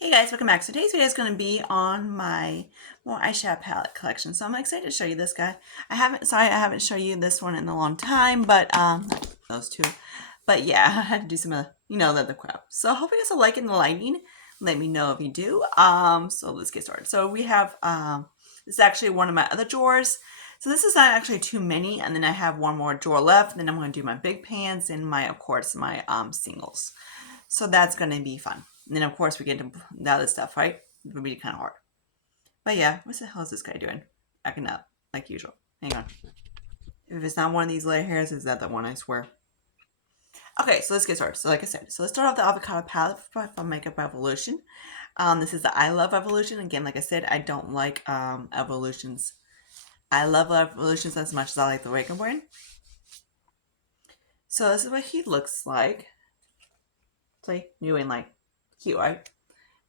Hey guys, welcome back. So today's video is going to be on my more eyeshadow palette collection. So I'm excited to show you this guy. I haven't shown you this one in a long time, but those two. But yeah, I had to do some of the other crap. So I hope you guys are liking the lighting. Let me know if you do. So let's get started. So we have this is actually one of my other drawers. So this is not actually too many, and then I have one more drawer left. And then I'm going to do my big pans and of course my singles. So that's going to be fun. And then, of course, we get into the other stuff, right? It would be kind of hard. But yeah, what the hell is this guy doing? Acting up, like usual. Hang on. If it's not one of these layer hairs, it's that one, I swear. Okay, so let's get started. So like I said, so let's start off the avocado palette from Makeup Revolution. This is the I Love Evolution. Again, like I said, I don't like Evolutions. I love Evolutions as much as I like the Wake brand. So this is what he looks like. See, new and like cute, right?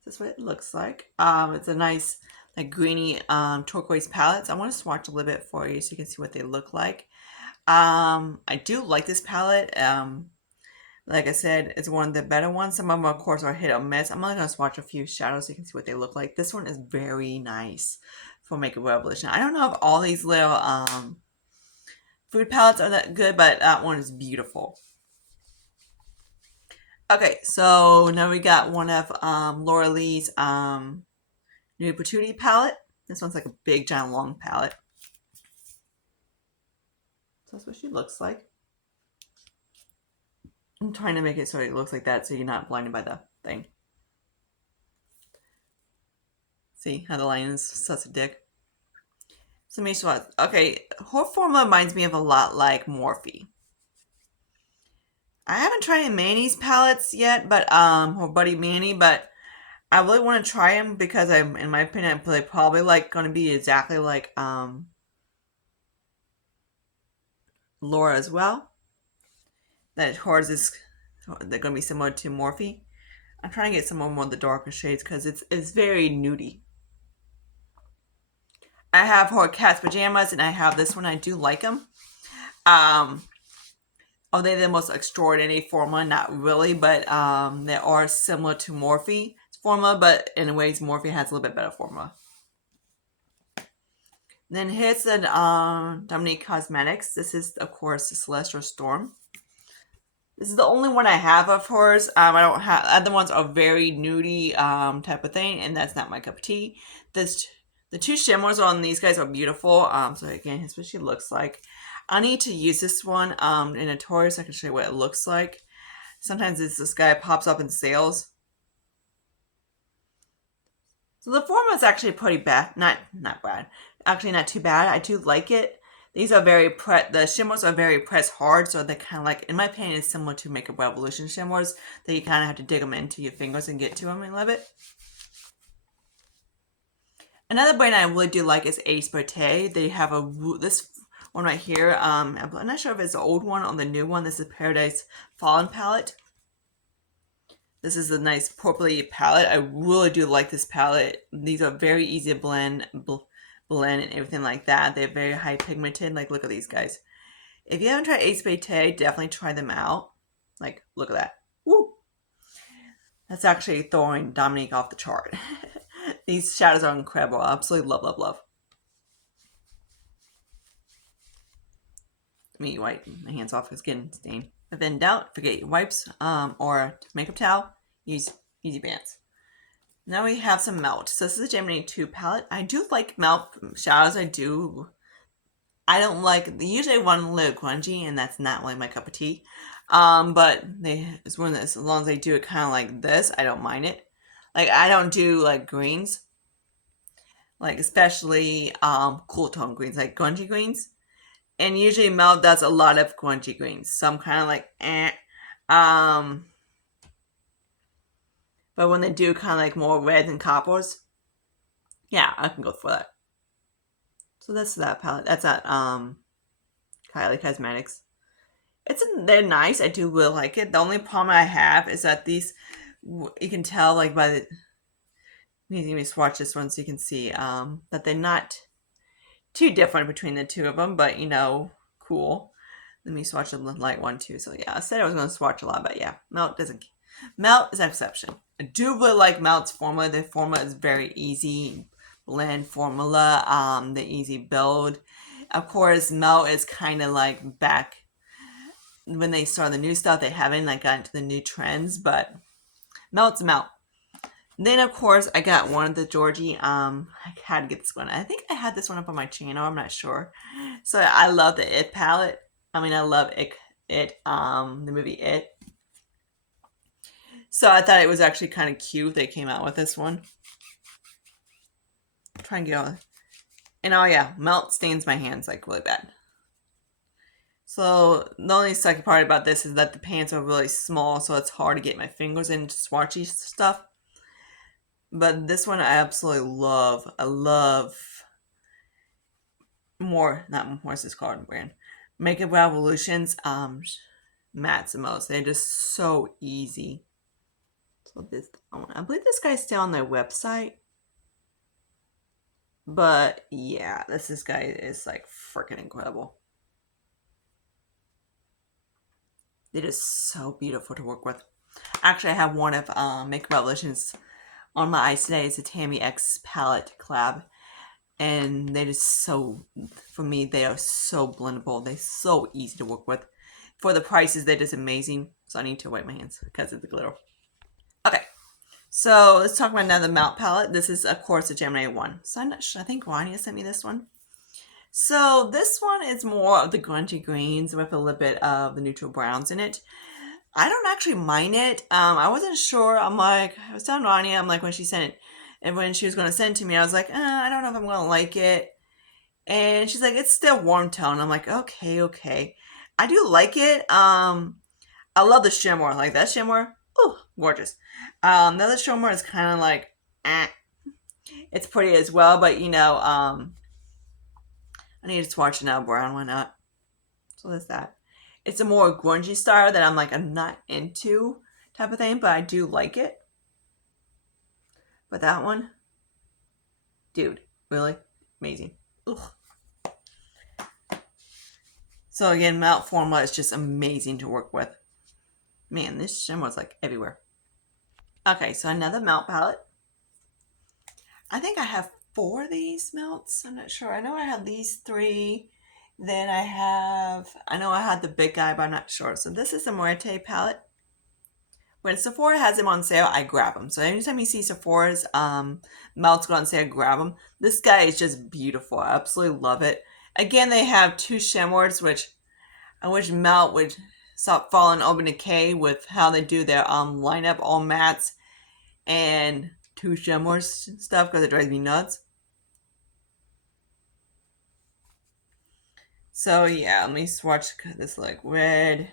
This is what it looks like. It's a nice like greeny turquoise palette. So I want to swatch a little bit for you so you can see what they look like. I do like this palette. Like I said, it's one of the better ones. Some of them, of course, are hit or miss. I'm only going to swatch a few shadows so you can see what they look like. This one is very nice for Makeup Revolution. I don't know if all these little food palettes are that good, but that one is beautiful. Okay, so now we got one of Laura Lee's new Patootie palette. This one's like a big, giant, long palette. So that's what she looks like. I'm trying to make it so it looks like that so you're not blinded by the thing. See how the line is such a dick? So maybe okay, her formula reminds me of a lot like Morphe. I haven't tried Manny's palettes yet, but her buddy Manny, but I really want to try them because in my opinion, they're probably like going to be exactly like Laura as well. That hers is they're going to be similar to Morphe. I'm trying to get some more of the darker shades because it's very nudie. I have her Cat's Pajamas and I have this one. I do like them. Are they the most extraordinary formula? Not really, but they are similar to Morphe's formula, but in ways Morphe has a little bit better formula. Then here's the Dominique Cosmetics. This is, of course, the Celestial Storm. This is the only one I have of hers. I don't have other ones are very nudie type of thing, and that's not my cup of tea. The two shimmers on these guys are beautiful. So again, here's what she looks like. I need to use this one in a tour so I can show you what it looks like. Sometimes this guy pops up in sales. So the formula is actually pretty bad. Not bad. Actually, not too bad. I do like it. These are the shimmers are very pressed hard, so they kind of like, in my opinion, it's similar to Makeup Revolution shimmers, that you kind of have to dig them into your fingers and get to them a little bit. Another brand I really do like is Beaute. They have this one right here. I'm not sure if it's the old one or the new one. This is Paradise Fallen palette. This is a nice purpley palette. I really do like this palette. These are very easy to blend and everything like that. They're very high pigmented. Like, look at these guys. If you haven't tried Ace Beaute, definitely try them out. Like, look at that. Woo! That's actually throwing Dominique off the chart. These shadows are incredible. I absolutely love, love, love. Let me wipe my hands off because getting stained. If in doubt, forget your wipes or makeup towel. Use Easy Bands. Now we have some Melt. So this is a Gemini 2 palette. I do like Melt shadows. I don't like, they usually run a little grungy, and that's not really my cup of tea. But as long as they do it kind of like this, I don't mind it. Like, I don't do like greens, like especially cool tone greens, like grungy greens. And usually Mel does a lot of grungy greens, so I'm kind of like, eh. But when they do kind of like more reds and coppers, yeah, I can go for that. So that's that palette. That's that Kylie Cosmetics. They're nice. I do really like it. The only problem I have is that these, you can tell like by the, let me swatch this one so you can see that they're not too different between the two of them, but cool. Let me swatch the light one too. So yeah, I said I was going to swatch a lot, but yeah, no, it doesn't. Melt is an exception. I do really like Melt's formula. The formula is very easy blend formula, the easy build. Of course, Melt is kind of like back when they started the new stuff, they haven't like gotten to the new trends, but Melt's Melt. Then of course I got one of the Georgie. I had to get this one. I think I had this one up on my channel. I'm not sure. So I love the It palette. I mean, I love the movie It. So I thought it was actually kind of cute they came out with this one. Try and get on. And oh yeah, Melt stains my hands like really bad. So the only sucky part about this is that the pants are really small, so it's hard to get my fingers into swatchy stuff. But this one I absolutely love. I love what's this called brand? Makeup Revolution's mattes the most. They're just so easy. So I believe this guy's still on their website. But yeah, this guy is like freaking incredible. They're just so beautiful to work with. Actually, I have one of Makeup Revolution's on my eyes today. It's a Tammy X palette collab. And they're just so, for me, they are so blendable. They're so easy to work with. For the prices, they're just amazing. So I need to wipe my hands because of the glitter. Okay, so let's talk about another Melt palette. This is, of course, a Gemini one. So I'm not sure. I think Rania sent me this one. So this one is more of the grungy greens with a little bit of the neutral browns in it. I don't actually mind it. I wasn't sure. I was telling Rania, I'm like, when she sent it, and when she was going to send it to me, I was like, I don't know if I'm going to like it. And she's like, it's still warm tone. I'm like, okay. I do like it. I love the shimmer. Like that shimmer, oh, gorgeous. The other shimmer is kind of like, it's pretty as well, but you know, I need to swatch another brown. Why not? So that's that. It's a more grungy style that I'm not into type of thing, but I do like it. But that one, dude, really amazing. Ugh. So again, Melt formula is just amazing to work with. Man, this shimmer was like everywhere. Okay, so another Melt palette. I think I have 4 of these melts. I'm not sure. I know I have these 3. Then I know I had the big guy, but I'm not sure. So this is the Muerte palette. When Sephora has them on sale, I grab them. So anytime you see Sephora's melts go on sale, grab them. This guy is just beautiful. I absolutely love it. Again, they have 2 shimmers, which I wish Melt would stop falling open decay with how they do their lineup, all mattes and 2 shimmers stuff, because it drives me nuts. So yeah, let me swatch this like red.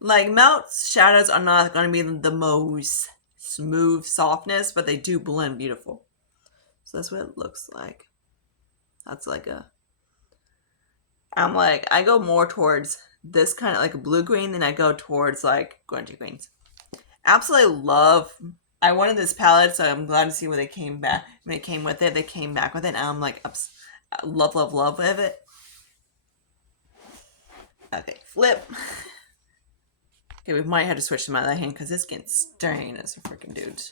Like Melt's shadows are not going to be the most smooth softness, but they do blend beautiful. So that's what it looks like. That's like I go more towards this kind of like a blue green than I go towards like grungy greens. Absolutely love. I wanted this palette, so I'm glad to see where they came back. When it came with it, they came back with it, and I'm like, love with it. Okay, flip. Okay, we might have to switch to my other hand because it's getting stained as a freaking dude.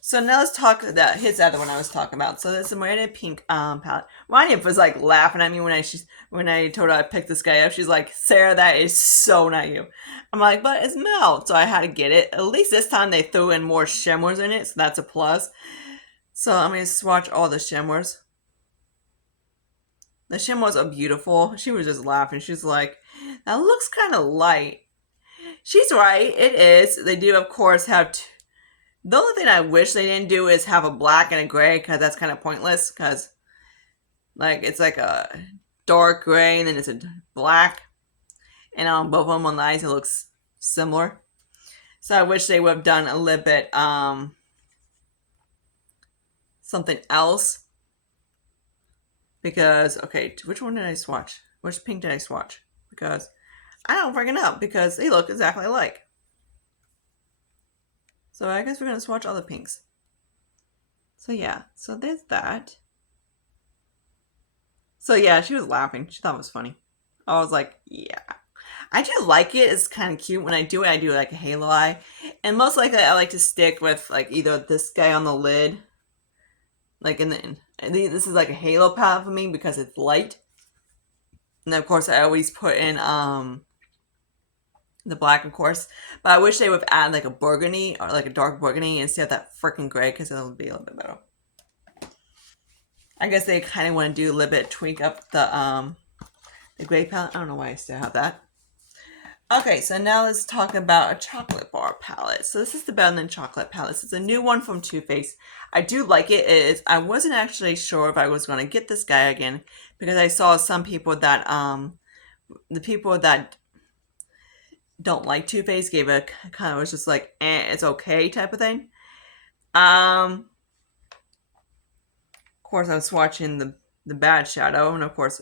So now let's talk about his other one I was talking about. So this is a Miranda Pink palette. Rania was like laughing at me when I told her I picked this guy up. She's like, Sarah, that is so not you. I'm like, but it's Melt, so I had to get it. At least this time they threw in more shimmers in it, so that's a plus. So I'm going to swatch all the shimmers. The shimmers are beautiful. She was just laughing. She's like, that looks kind of light. She's right. It is. They do, of course, have... The only thing I wish they didn't do is have a black and a gray, because that's kind of pointless, because like it's like a dark gray and then it's a black, and on both of them on the eyes it looks similar. So I wish they would have done a little bit something else, because okay, which one did I swatch? Which pink did I swatch? Because I don't freaking know, because they look exactly alike. So I guess we're going to swatch all the pinks. So yeah, so there's that. So yeah, she was laughing. She thought it was funny. I was like, yeah. I do like it. It's kind of cute. When I do like a halo eye. And most likely I like to stick with like either this guy on the lid. Like this is like a halo palette for me because it's light. And of course I always put in the black, of course. But I wish they would add like a burgundy or like a dark burgundy instead of that freaking gray, because it'll be a little bit better. I guess they kind of want to do a little bit tweak up the gray palette. I don't know why I still have that. Okay, so now let's talk about a chocolate bar palette. So this is the Better Than Chocolate palette. It's a new one from Too Faced. I do like it. I wasn't actually sure if I was going to get this guy again, because I saw some people that the people that don't like Too Faced gave a kind of was just like, it's okay type of thing. Of course, I was swatching the bad shadow, and of course,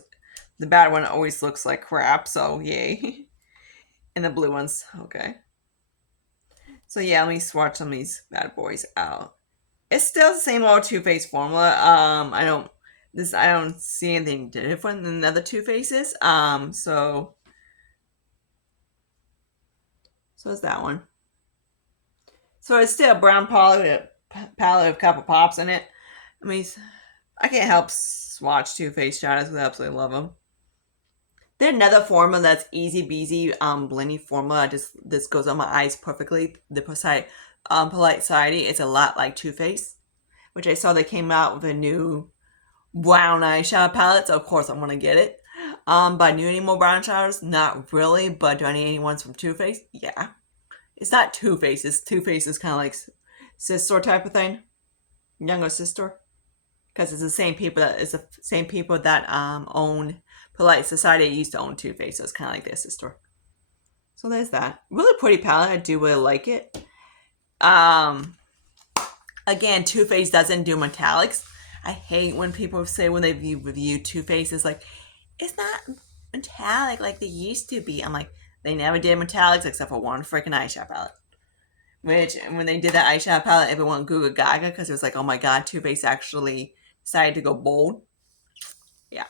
the bad one always looks like crap. So yay. And the blue ones, okay. So yeah, let me swatch some of these bad boys out. It's still the same old Too Faced formula. I don't see anything different than the other Too Faces. So is that one. So it's still a brown palette with a couple pops in it. I mean, I can't help swatch Too Faced shadows because I absolutely love them. There's another formula that's easy beasy blending formula. This goes on my eyes perfectly. The Polite Society is a lot like Too Faced, which I saw they came out with a new brown eyeshadow palette. So of course I'm gonna get it. But I knew any more brown shadows? Not really. But do I need any ones from Too Faced? Yeah. It's not Too Faced. It's Too Faced is kind of like sister type of thing, younger sister, because it's the same people that own Polite Society used to own Too Faced, so it's kind of like their sister. So there's that. Really pretty palette. I do really like it. Again, Too Faced doesn't do metallics. I hate when people say when they review Too Faced, it's like, it's not metallic like they used to be. I'm like, they never did metallics except for one freaking eyeshadow palette. Which, when they did that eyeshadow palette, everyone Google Gaga because it was like, oh my god, Too Faced actually decided to go bold. Yeah.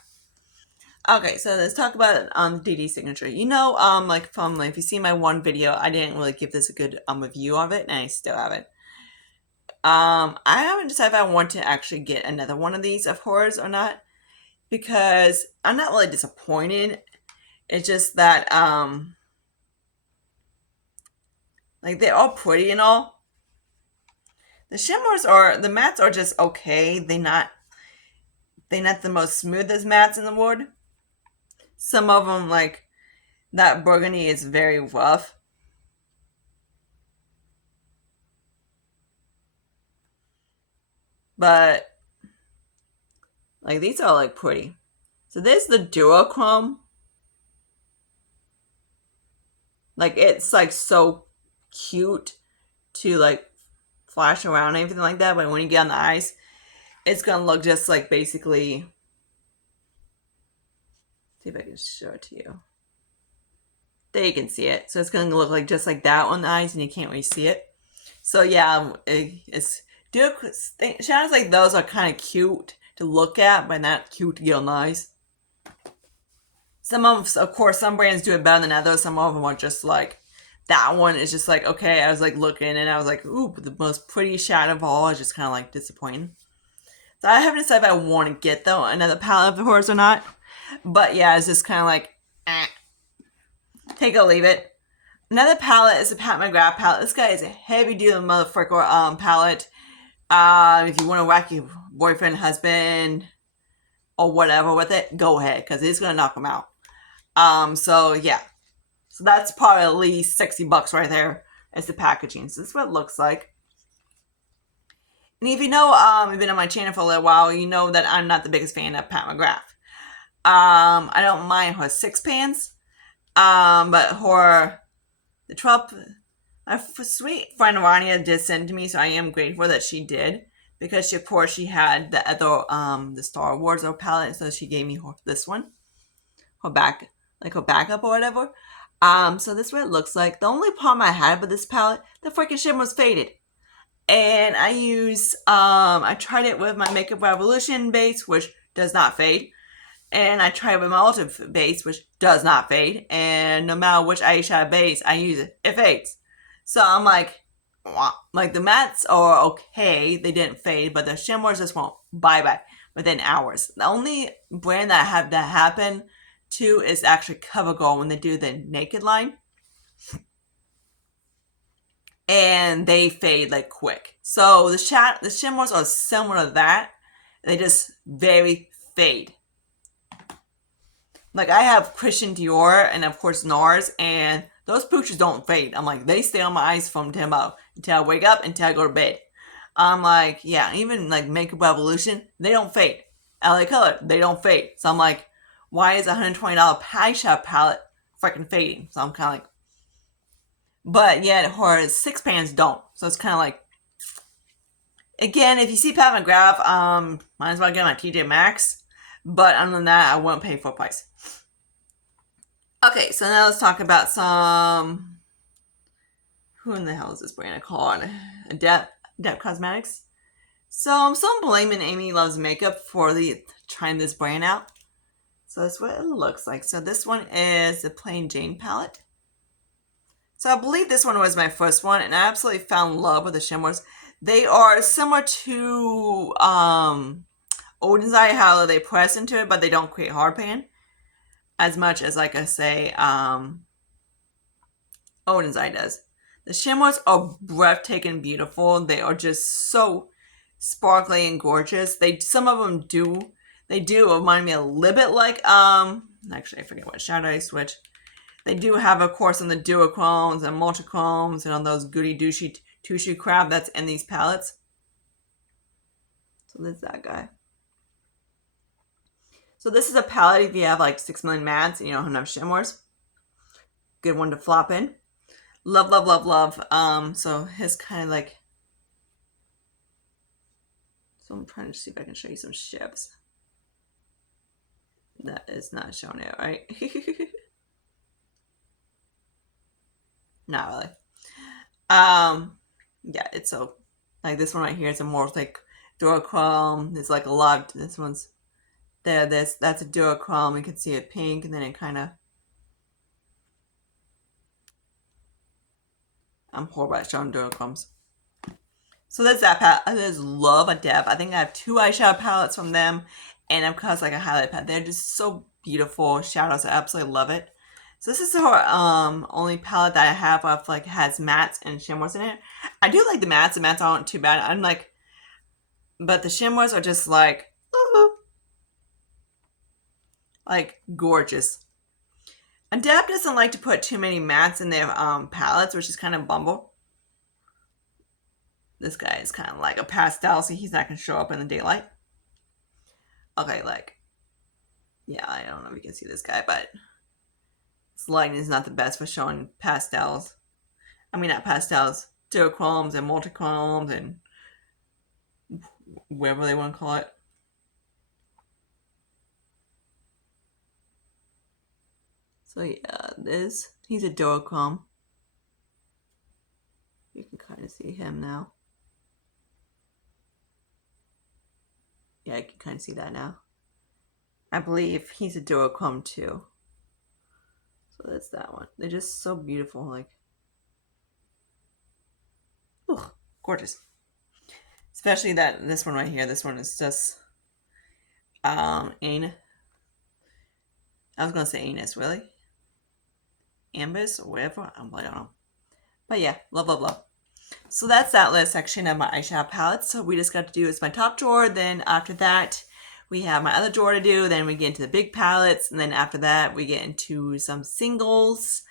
Okay, so let's talk about DD signature. You know, like if you see my one video, I didn't really give this a good review of it, and I still haven't. I haven't decided if I want to actually get another one of these of horrors or not, because I'm not really disappointed. It's just that like they're all pretty and all. The shimmers the mattes are just okay. They're not the most smoothest mattes in the world. Some of them, like that burgundy, is very rough. But like these are like pretty. So there's the duochrome. Like it's like so cute to like flash around and everything like that, but when you get on the eyes, it's gonna look just like basically. See if I can show it to you. There you can see it. So it's gonna look like just like that on the eyes, and you can't really see it. So yeah, it's shadows like those are kind of cute to look at, but not cute to get on the eyes. Of course, some brands do it better than others. Some of them are just like, that one is just like, okay. I was like looking and I was like, ooh, the most pretty shadow of all is just kind of like disappointing. So I haven't decided if I want to get though another palette of horrors or not. But yeah, it's just kind of like, take it or leave it. Another palette is a Pat McGrath palette. This guy is a heavy duty motherfucker palette. If you want to whack your boyfriend, husband, or whatever with it, go ahead, because it's gonna knock them out. So yeah, so that's probably at least $60 right there as the packaging. So this is what it looks like. And if you know, you've been on my channel for a little while, you know that I'm not the biggest fan of Pat McGrath. I don't mind her 6 pans, but her the 12. My sweet friend Rania did send to me, so I am grateful that she did, because of course she had the other the Star Wars palette, so she gave me this one, her backup or whatever. So this is what it looks like. The only problem I had with this palette, the freaking shimmer was faded. And I tried it with my Makeup Revolution base, which does not fade. And I tried with my Ulta base, which does not fade. And no matter which eyeshadow base I use, it fades. So I'm like, like the mattes are okay, they didn't fade, but the shimmers just won't bye within hours. The only brand that I have that happen to is actually CoverGirl when they do the Naked line, and they fade like quick. So the shimmers are similar to that. They just very fade. Like I have Christian Dior and of course NARS, and those pooches don't fade. I'm like, they stay on my eyes from tomorrow until I wake up, until I go to bed. I'm like, yeah, even like Makeup Revolution, they don't fade. LA Color, they don't fade. So I'm like, why is a $120 eyeshadow palette freaking fading? So I'm kind of like, but yet her 6 pans don't. So it's kind of like, again, if you see Pat McGrath, might as well get my TJ Maxx. But other than that, I wouldn't pay full price. Okay, so now let's talk about some. Who in the hell is this brand called? Adepp Cosmetics. So I'm still blaming Amy Loves Makeup for trying this brand out. So that's what it looks like. So this one is the Plain Jane palette. So I believe this one was my first one, and I absolutely fell in love with the shimmers. They are similar to Odin's Eye, how they press into it, but they don't create hard pan as much as, like I say, Odin's Eye does. The shimmers are breathtaking beautiful. They are just so sparkly and gorgeous. Some of them do remind me a little bit like actually I forget what shadow I switch. They do have, of course, on the duochromes and multichromes and on those goody tushy crap that's in these palettes. So there's that guy. So this is a palette if you have like 6 million mattes and you don't have enough shimmers. Good one to flop in. Love, love, love, love. So his kind of like. So I'm trying to see if I can show you some shifts. That is not showing it, right? Not really. Yeah, it's so like this one right here is a more like duochrome. It's like a lot. This one's there. That's a duochrome. You can see it pink, and then it kind of. I'm horrible at showing duochromes. So that's that palette. I just love Adepp. I think I have 2 eyeshadow palettes from them, and of course like a highlight palette. They're just so beautiful shadows. I absolutely love it. So this is her only palette that I have of like has mattes and shimmers in it. I do like the mattes. The mattes aren't too bad. I'm like, but the shimmers are just like, ooh, like gorgeous. Adepp doesn't like to put too many mattes in their palettes, which is kind of bumble. This guy is kind of like a pastel, so he's not going to show up in the daylight. Okay, like, yeah, I don't know if you can see this guy, but this lighting is not the best for showing pastels. I mean, not pastels, duochromes and multichromes and whatever they want to call it. So yeah, he's a duochrome. You can kind of see him now. Yeah, I can kind of see that now. I believe he's a duochrome too. So that's that one. They're just so beautiful, like, ooh, gorgeous. Especially this one right here. This one is just anus. I was gonna say anus, really? Ambus or whatever. I don't know. But yeah, love, love, love. So that's that list section of my eyeshadow palettes. So we just got to do is my top drawer. Then after that, we have my other drawer to do. Then we get into the big palettes. And then after that, we get into some singles,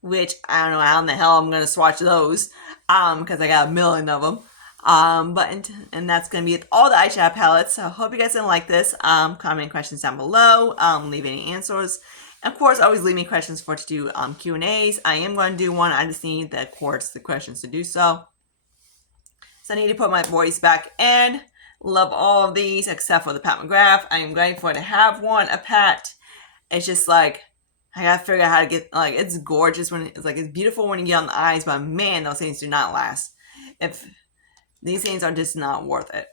which I don't know how in the hell I'm going to swatch those because I got a million of them. And that's going to be all the eyeshadow palettes. So I hope you guys didn't like this. Comment questions down below. Leave any answers. Of course, always leave me questions to do Q&As. I am going to do one. I just need the questions to do so. So I need to put my voice back in. Love all of these except for the Pat McGrath. I am grateful to have one, a Pat. It's just like, I gotta figure out how to get, like, it's gorgeous when it's like, it's beautiful when you get on the eyes, but man, those things do not last. If these things are just not worth it.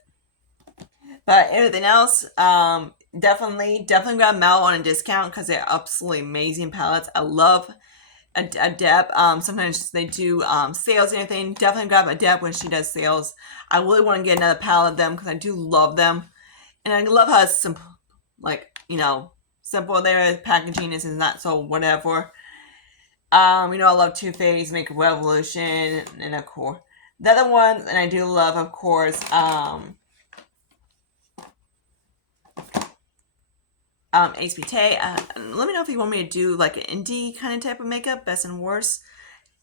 But everything else, definitely grab Mel on a discount because they're absolutely amazing palettes. I love Adepp. Sometimes they do sales and everything. Definitely grab Adepp when she does sales. I really want to get another palette of them because I do love them, and I love how it's simple, like simple. Their packaging is not so whatever. I love Too Faced, Make a Revolution, and of course the other ones, and I do love, of course, HBT. Let me know if you want me to do like an indie kind of type of makeup, best and worst.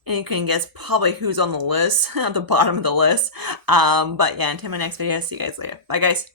And you can guess probably who's on the list at the bottom of the list. But yeah, until my next video, see you guys later. Bye, guys.